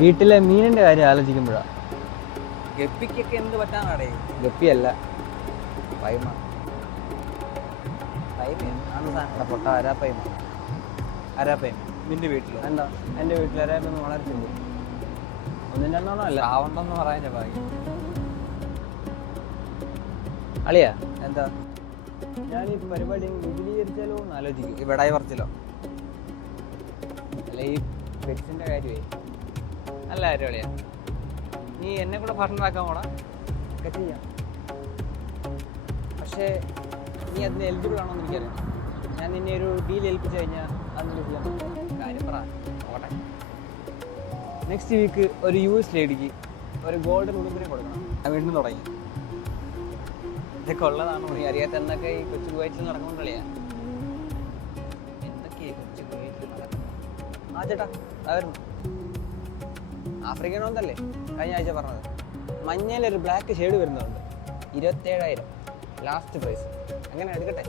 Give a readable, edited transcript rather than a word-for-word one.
വീട്ടിലെ മീനിന്റെ കാര്യം ആലോചിക്കുമ്പോഴാ. ഗപ്പിക്കൊക്കെ എന്ത് പറ്റാനാടേ? ഗപ്പിയല്ല, പൈമ. പൊട്ട അരാപ്പൈമ. അരാപ്പയും നിന്റെ വീട്ടിലോ? എന്താ എൻ്റെ വീട്ടിൽ അരാപ്പൈമ വളർത്തുന്നു. ഒന്നും രണ്ടെണ്ണം അല്ല. ആവണ്ടെന്ന് പറയാൻ ഭാഗ്യം. അളിയാ, എന്താ ഞാൻ ഈ പരിപാടി വിപുലീകരിച്ചാലോ എന്ന് ആലോചിക്കും. ഈ വെടായി പറിച്ചില്ലോ? അല്ല, ഈ പെറ്റ്സിന്റെ കാര്യമേ നല്ല കാര്യം അളിയാ. നീ എന്നെ കൂടെ പാർട്ട്ണറാക്കാൻ പോടാ, ഒക്കെ ചെയ്യാം. പക്ഷേ നീ അതിന് എലിജിബിൾ ആണോ എന്ന് എനിക്കറിയാം. ഞാൻ നിന്നെ ഒരു ഡീൽ ഏൽപ്പിച്ചു കഴിഞ്ഞാൽ അതിനോട് ചെയ്യാൻ കാര്യം പറ, നോക്കട്ടെ. നെക്സ്റ്റ് വീക്ക് ഒരു US ലേഡിക്ക് ഒരു ഗോൾഡൻ ഉടുമ്പിനെ കൊടുക്കണം. ഞാൻ വീണ്ടും തുടങ്ങി. ഇതൊക്കെ ഉള്ളതാണോ നീ അറിയാത്ത? എന്നൊക്കെ ഈ കൊച്ചു കുവൈറ്റിൽ നടക്കുന്നുണ്ടല്ലേ? എന്തൊക്കെയാ കൊച്ചു കുവൈറ്റിൽ നടക്കുന്നത്? ആ ചേട്ടാ, അതായിരുന്നു ആഫ്രിക്കൻ ഓന്തല്ലേ കഴിഞ്ഞ ആഴ്ച പറഞ്ഞത്. മഞ്ഞയിലൊരു ബ്ലാക്ക് ഷെയ്ഡ് വരുന്നുണ്ട്, 27,000 ലാസ്റ്റ് പ്രൈസ്. എങ്ങനെ എടുക്കട്ടെ?